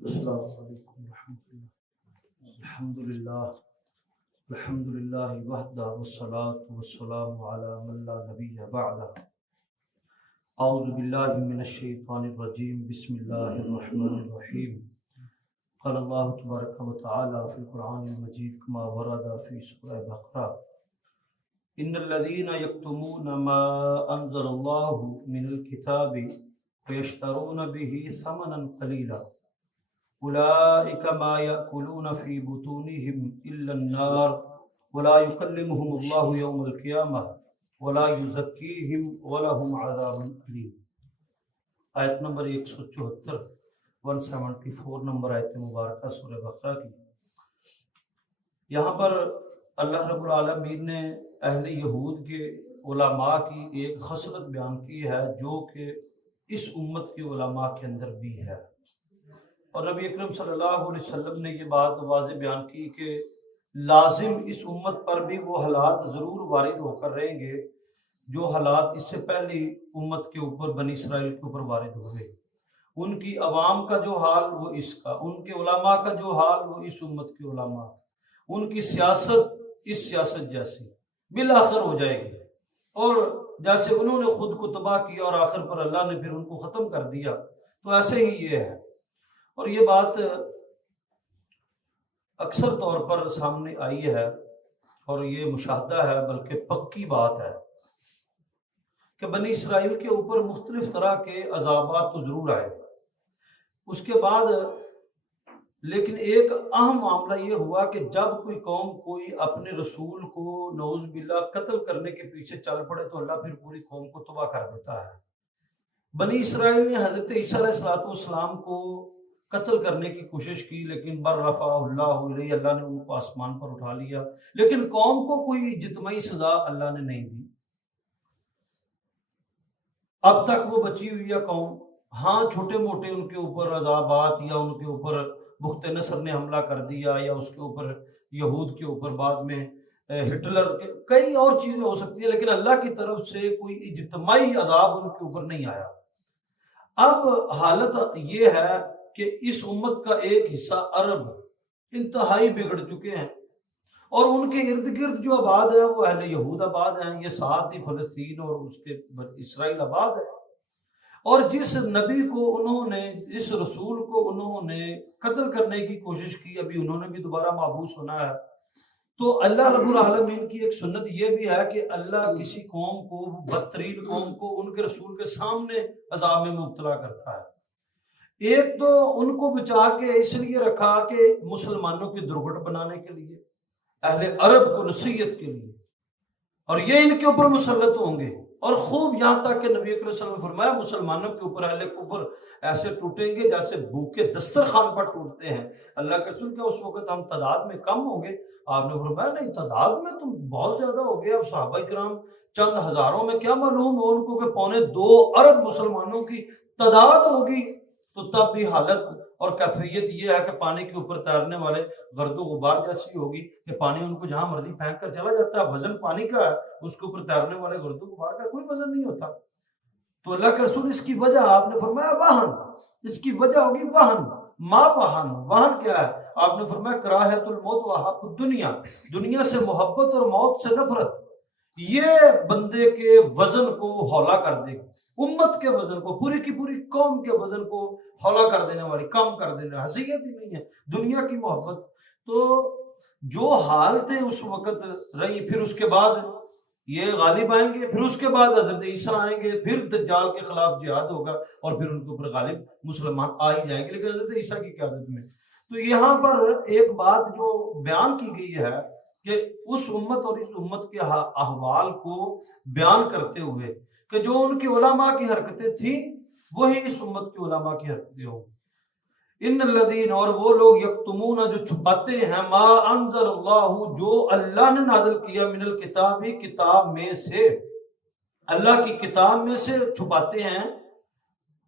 السلام علیکم ورحمۃ اللہ۔ الحمد للہ وحدہ والصلاة والسلام علی من لا نبی بعدہ۔ اعوذ باللہ من الشیطان الرجیم، بسم اللہ الرحمن الرحیم۔ قال اللہ تبارک و تعالی فی القرآن المجید کما ورد فی سورہ بقرہ: ان الذین یکتمون ما انزل اللہ من الکتاب ویشترون به ثمنا قلیلا اولئک ما یأکلون فی بطونہم الا النار ولا یکلمہم اللہ یوم القیامہ ولا یزکیہم ولہم عذاب علیم۔ آیت نمبر 174 174 نمبر آیت مبارکہ سورہ بقرہ کی۔ یہاں پر اللہ رب العالمین نے اہل یہود کے علماء کی ایک خصلت بیان کی ہے جو کہ اس امت کے علماء کے اندر بھی ہے، اور نبی اکرم صلی اللہ علیہ وسلم نے یہ بات واضح بیان کی کہ لازم اس امت پر بھی وہ حالات ضرور وارد ہو کر رہیں گے جو حالات اس سے پہلی امت کے اوپر بنی اسرائیل کے اوپر وارد ہوئے۔ ان کی عوام کا جو حال وہ اس کا، ان کے علماء کا جو حال وہ اس امت کے علماء، ان کی سیاست اس سیاست جیسی بالآخر ہو جائے گی، اور جیسے انہوں نے خود کو تباہ کیا اور آخر پر اللہ نے پھر ان کو ختم کر دیا، تو ایسے ہی یہ ہے۔ اور یہ بات اکثر طور پر سامنے آئی ہے اور یہ مشاہدہ ہے، بلکہ پکی بات ہے کہ بنی اسرائیل کے اوپر مختلف طرح کے عذابات تو ضرور آئے، اس کے بعد لیکن ایک اہم معاملہ یہ ہوا کہ جب کوئی قوم کوئی اپنے رسول کو نعوذ باللہ قتل کرنے کے پیچھے چل پڑے تو اللہ پھر پوری قوم کو تباہ کر دیتا ہے۔ بنی اسرائیل نے حضرت عیسیٰ علیہ السلام کو قتل کرنے کی کوشش کی، لیکن بر رفع اللہ علیہ، اللہ نے ان کو آسمان پر اٹھا لیا، لیکن قوم کو کوئی جتمائی سزا اللہ نے نہیں دی۔ اب تک وہ بچی ہوئی ہے قوم، ہاں چھوٹے موٹے ان کے اوپر عذابات، یا ان کے اوپر بخت نصر نے حملہ کر دیا، یا اس کے اوپر یہود کے اوپر بعد میں ہٹلر کے کئی اور چیزیں ہو سکتی ہیں، لیکن اللہ کی طرف سے کوئی اجتماعی عذاب ان کے اوپر نہیں آیا۔ اب حالت یہ ہے کہ اس امت کا ایک حصہ عرب انتہائی بگڑ چکے ہیں، اور ان کے ارد گرد جو آباد ہیں وہ اہل یہود آباد ہیں، یہ ساتھ ہی فلسطین اور اس کے اسرائیل آباد ہے، اور جس نبی کو انہوں نے، جس رسول کو انہوں نے قتل کرنے کی کوشش کی، ابھی انہوں نے بھی دوبارہ محبوس ہونا ہے۔ تو اللہ رب العالمین کی ایک سنت یہ بھی ہے کہ اللہ کسی قوم کو، بدترین قوم کو، ان کے رسول کے سامنے عذاب میں مبتلا کرتا ہے۔ ایک تو ان کو بچا کے اس لیے رکھا کہ مسلمانوں کے درگٹ بنانے کے لیے، اہل عرب کو نصیحت کے لیے، اور یہ ان کے اوپر مسلط ہوں گے، اور خوب یہاں تک کہ نبی اکرم صلی اللہ علیہ وسلم نے فرمایا مسلمانوں کے اوپر اہل کفر ایسے ٹوٹیں گے جیسے بھوکے دسترخوان پر ٹوٹتے ہیں۔ اللہ کے رسول کہ اس وقت ہم تعداد میں کم ہوں گے؟ آپ نے فرمایا نہیں، تعداد میں تم بہت زیادہ ہو گئے۔ اب صحابہ کرام چند ہزاروں میں کیا معلوم ہو ان کو کہ 2.25 ارب مسلمانوں کی تعداد ہوگی، تو تب بھی حالت اور کیفیت یہ ہے کہ پانی کے اوپر تیرنے والے گرد و غبار جیسی ہوگی کہ پانی ان کو جہاں مرضی پھینک کر چلا جاتا ہے، وزن پانی کا ہے، اس کے اوپر تیرنے والے گرد و غبار کا کوئی وزن نہیں ہوتا۔ تو اللہ کے رسول اس کی وجہ آپ نے فرمایا واہن، اس کی وجہ ہوگی واہن۔ ما واہن، واہن کیا ہے؟ آپ نے فرمایا کراہت الموت وحب الدنیا، دنیا سے محبت اور موت سے نفرت، یہ بندے کے وزن کو ہولہ کر دے گی، امت کے وزن کو، پوری کی پوری قوم کے وزن کو ہولہ کر دینے والی، کم کر دینے والی حیثیت ہی نہیں ہے دنیا کی محبت۔ تو جو حالتیں اس وقت رہی، پھر اس کے بعد یہ غالب آئیں گے، پھر اس کے بعد حضرت عیسیٰ آئیں گے، پھر دجال کے خلاف جہاد ہوگا، اور پھر ان کے اوپر غالب مسلمان آ ہی جائیں گے، لیکن حضرت عیسیٰ کی قیادت میں۔ تو یہاں پر ایک بات جو بیان کی گئی ہے کہ اس امت اور اس امت کے احوال کو بیان کرتے ہوئے کہ جو ان کی علماء کی حرکتیں تھیں وہی اس امت کی علماء کی حرکتیں ہوں۔ ان الذین، اور وہ لوگ، یکتمون جو چھپاتے ہیں، ما انزل اللہ، جو اللہ نے نازل کیا، من الکتاب، کتاب میں سے، اللہ کی کتاب میں سے چھپاتے ہیں،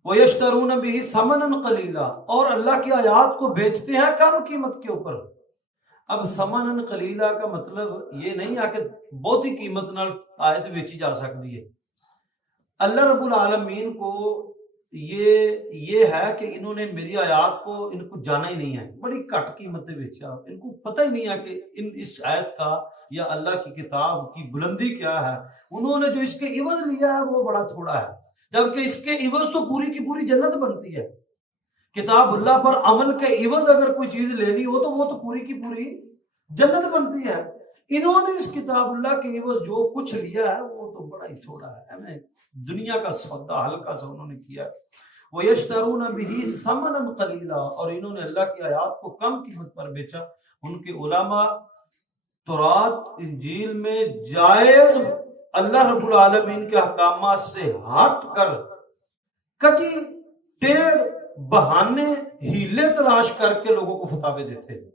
ویشترون بہ ثمنا قلیلا، اور اللہ کی آیات کو بیچتے ہیں کم قیمت کے اوپر۔ اب ثمنا قلیلا کا مطلب یہ نہیں ہے کہ بہت ہی قیمت نال آیت بیچی جا سکتی ہے۔ اللہ رب العالمین کو یہ ہے کہ انہوں نے میری آیات کو ان کو جانا ہی نہیں ہے، بڑی کٹ قیمتیں بیچا، ان کو پتہ ہی نہیں ہے کہ اس آیت کا یا اللہ کی کتاب کی بلندی کیا ہے۔ انہوں نے جو اس کے عوض لیا ہے وہ بڑا تھوڑا ہے، جبکہ اس کے عوض تو پوری کی پوری جنت بنتی ہے۔ کتاب اللہ پر عمل کے عوض اگر کوئی چیز لینی ہو تو وہ تو پوری کی پوری جنت بنتی ہے۔ انہوں نے اس کتاب اللہ کے عوض جو کچھ لیا ہے وہ تو بڑا ہی تھوڑا ہے، ہمیں دنیا کا سودا ہلکا سا انہوں نے کیا۔ وَيَشْتَرُونَ بِهِ ثَمَنًا قَلِيلًا، اور انہوں نے اللہ کی آیات کو کم قیمت پر بیچا۔ ان کے علماء تورات انجیل میں جائز اللہ رب العالمین کے احکامات سے ہٹ کر کجی ٹیڑھ بہانے ہیلے تلاش کر کے لوگوں کو فتوے دیتے ہیں۔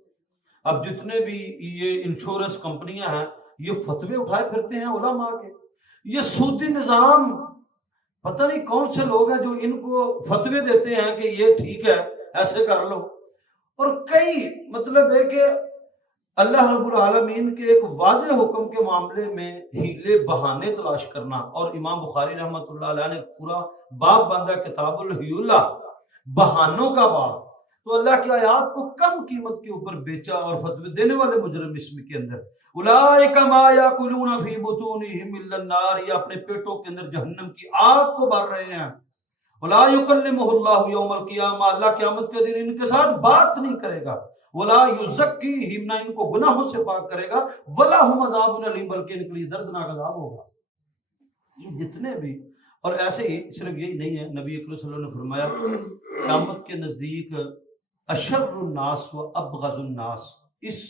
اب جتنے بھی یہ انشورنس کمپنیاں ہیں یہ فتوے اٹھائے پھرتے ہیں علماء کے، یہ سودی نظام، پتہ نہیں کون سے لوگ ہیں جو ان کو فتوے دیتے ہیں کہ یہ ٹھیک ہے ایسے کر لو۔ اور کئی مطلب ہے کہ اللہ رب العالمین کے ایک واضح حکم کے معاملے میں ہیلے بہانے تلاش کرنا، اور امام بخاری رحمۃ اللہ علیہ نے پورا باب باندھا کتاب الحیلہ، بہانوں کا باب۔ تو اللہ کی آیات کو کم قیمت کے اوپر بیچا اور فتوے دینے والے مجرم اسم کے اندر اولئک ما یاکلون فی بطونہم الا النار، یہ اپنے پیٹوں کے اندر جہنم کی آگ کو بھر رہے ہیں۔ ولا یکلمہ اللہ یوم القیامہ، اللہ قیامت کے دن ان کے ساتھ بات نہیں کرے گا۔ ولا یزکیہم، نہ ان کو گناہوں سے پاک کرے گا۔ ولہم عذاب علیم، بلکہ ان کے لیے دردناک عذاب ہوگا۔ یہ جتنے بھی، اور ایسے ہی صرف یہی نہیں ہے، نبی اکرم صلی اللہ علیہ وسلم نے فرمایا قیامت کے نزدیک اشر الناس و ابغض الناس اس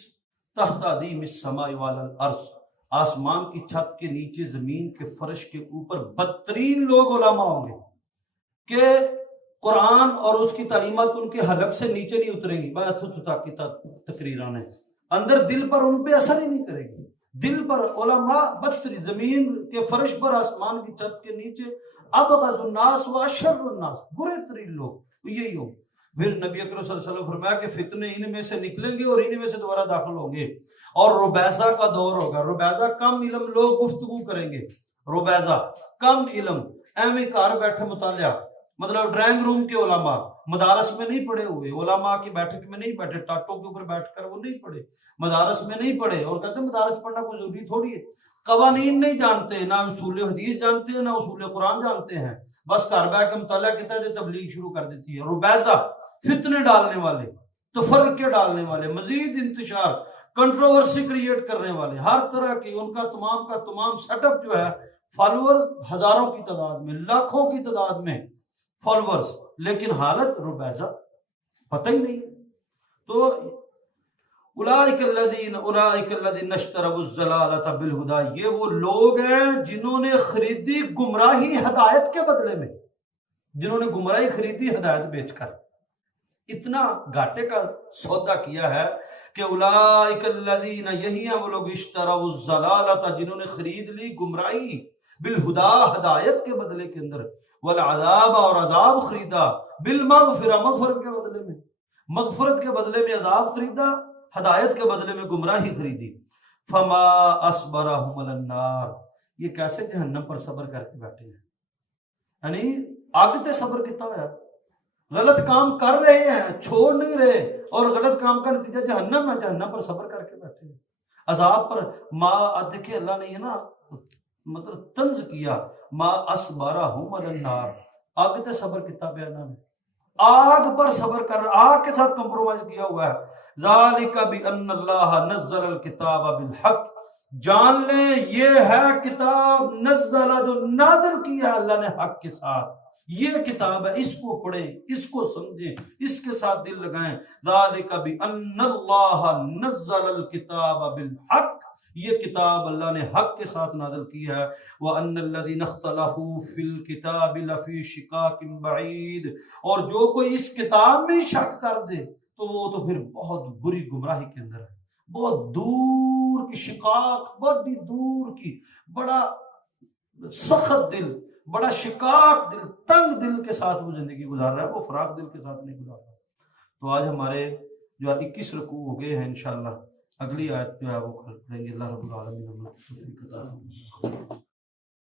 تحت عدیم السماء وعلی الارض، آسمان کی چھت کے نیچے زمین کے فرش کے اوپر بدترین لوگ علماء ہوں گے کہ قرآن اور اس کی تعلیمات ان کے حلق سے نیچے نہیں اتریں گی، کی تقریران ہے، اندر دل پر ان پہ اثر ہی نہیں کرے گی۔ دل پر علماء بدترین، زمین کے فرش پر، آسمان کی چھت کے نیچے، ابغض الناس و اشر الناس، برے ترین لوگ یہی ہوں۔ پھر نبی اکرم صلی اللہ علیہ وسلم فرمایا کہ فتنے ان میں سے نکلیں گے اور ان میں سے دوبارہ داخل ہوں گے، اور ربیضہ کا دور ہوگا۔ ربیضہ کم علم لوگ گفتگو کریں گے، ربیضہ کم علم، ایویں گھر بیٹھے مطالعہ، مطلب ڈرائنگ روم کے علماء، مدارس میں نہیں پڑھے ہوئے، علماء کی بیٹھک میں نہیں بیٹھے، ٹاٹوں کے اوپر بیٹھ کر وہ نہیں پڑھے، مدارس میں نہیں پڑھے، اور کہتے ہیں مدارس پڑھنا کوئی ضروری تھوڑی ہے، قوانین نہیں جانتے، نہ اصول حدیث جانتے ہیں، نہ اصول قرآن جانتے ہیں، بس گھر بیٹھ کے مطالعہ کہتا ہے تبلیغ شروع کر دیتی ہے۔ ربیضہ فتنے ڈالنے والے، تفرقے ڈالنے والے، مزید انتشار، کنٹروورسی کریٹ کرنے والے، ہر طرح کی ان کا تمام سیٹ اپ جو ہے، فالوور ہزاروں کی تعداد میں، لاکھوں کی تعداد میں فالوورز، لیکن حالت ربیضہ، پتہ ہی نہیں۔ تو اولئک الذین اشتروا الضلالۃ بالہدی، یہ وہ لوگ ہیں جنہوں نے خریدی گمراہی ہدایت کے بدلے میں، جنہوں نے گمراہی خریدی ہدایت بیچ کر، اتنا گھاٹے کا سودا کیا ہے کہ اولئک الذین، یہی ہیں وہ لوگ، اشتروا الضلالۃ، جنہوں نے خرید لی گمراہی، بالہدا، ہدایت کے بدلے کے اندر، والعذاب، اور عذاب خریدا، بالمغفرہ، مغفرت کے بدلے میں، مغفرت کے بدلے میں عذاب خریدا، ہدایت کے بدلے میں گمراہی خریدی۔ فما اصبرہم علی النار، یہ کیسے جہنم پر صبر کر کے بیٹھے ہیں، یعنی آگ تے صبر کیتا ہوا ہے، غلط کام کر رہے ہیں، چھوڑ نہیں رہے، اور غلط کام کا نتیجہ جہنم ہے، جہنم پر صبر کر کے بیٹھے ہیں، عذاب پر۔ دیکھیں اللہ نے یہ نا مطلب طنز کیا، ما اصبرہم علی النار، آگ تے صبر کیتا پیا انہوں نے، آگ پر صبر کر، آگ کے ساتھ کمپرومائز کیا ہوا ہے۔ ذالک بان اللہ نزل الکتاب بالحق، جان لیں یہ ہے کتاب نزل، جو نازل کیا اللہ نے حق کے ساتھ، یہ کتاب ہے، اس کو پڑھیں، اس کو سمجھیں، اس کے ساتھ دل لگائیں۔ ذالک بان اللہ نزل الکتاب بالحق، یہ کتاب اللہ نے حق کے ساتھ نازل کی ہے۔ وَأَنَّ الَّذِينَ اخْتَلَفُوا فِي الْكِتَابِ لَفِي شِقَاقٍ بَعِيدٍ، اور جو کوئی اس کتاب میں شک کر دے تو وہ تو پھر بہت بری گمراہی کے اندر ہے، بہت دور کی شقاق، بڑی دور کی، بڑا سخت دل، بڑا شقاق دل، تنگ دل کے ساتھ وہ زندگی گزار رہا ہے، وہ فراغ دل کے ساتھ نہیں گزار رہا۔ تو آج ہمارے جو 21 رکوع ہو گئے ہیں، انشاءاللہ اگلی آیت جو ہے وہ کل پڑھیں گے۔ اللہ رب العالمین